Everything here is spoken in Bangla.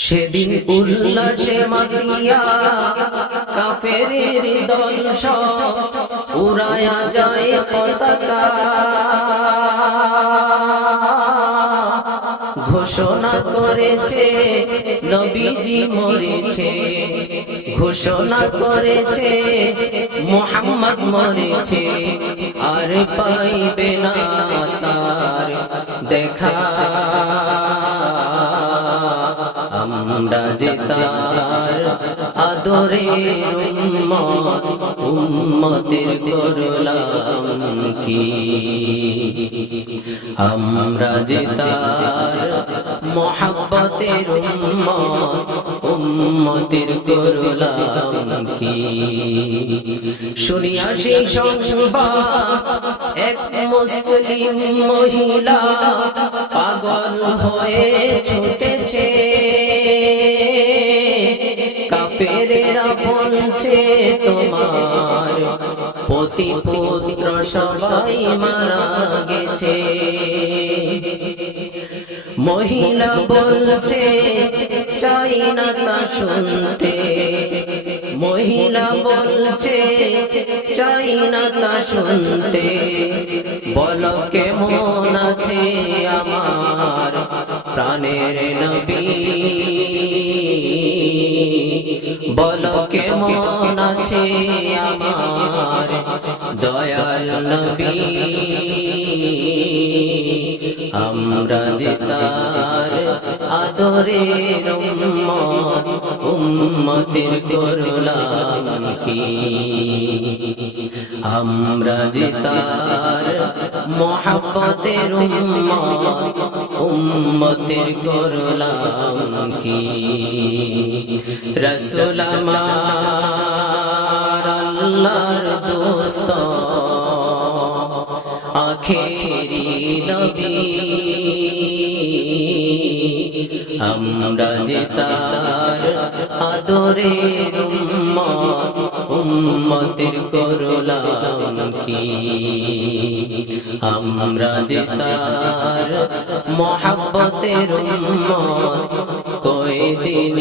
সেদিন উল্লাসে মাতিয়া, কাফেরের দল উড়ায়া যায় পতাকা। ঘোষণা করেছে, নবীজি মরেছে। ঘোষণা করেছে, মোহাম্মদ মরেছে। আর পাইবে আমরা যে তার উম্মত, উম্মতের করলাম কি? আমরা যে তার মোহাব্বতের উম্মত, উম্মতের করলাম কি? শুনিয়া সেই সংবাদ, এক মুসলিম মহিলা পাগল হয়ে ছুটেছে। বলছে তোমার। পতি পুত্র সবাই মারা গেছে। মহিলা বলছে, চাই না তা শুনতে। মহিলা বলছে, চাই না তা শুনতে। বল কেমন আছে আমার প্রাণের নবী? বল কেমন আছে আমার দয়াল নবী? আমরা যে তার আদরের উম্মত, উম্মতের করলাম কি? আমরা যে তার উম্মত উম্মতের করলাম কি? রসুল দোস্ত। আখেরি নবী। আমরা যে তার আদরের উম্মত। উম্মতের করলাম কি আমরা যে তার মহাব্বতের উম্মত কয়েদিন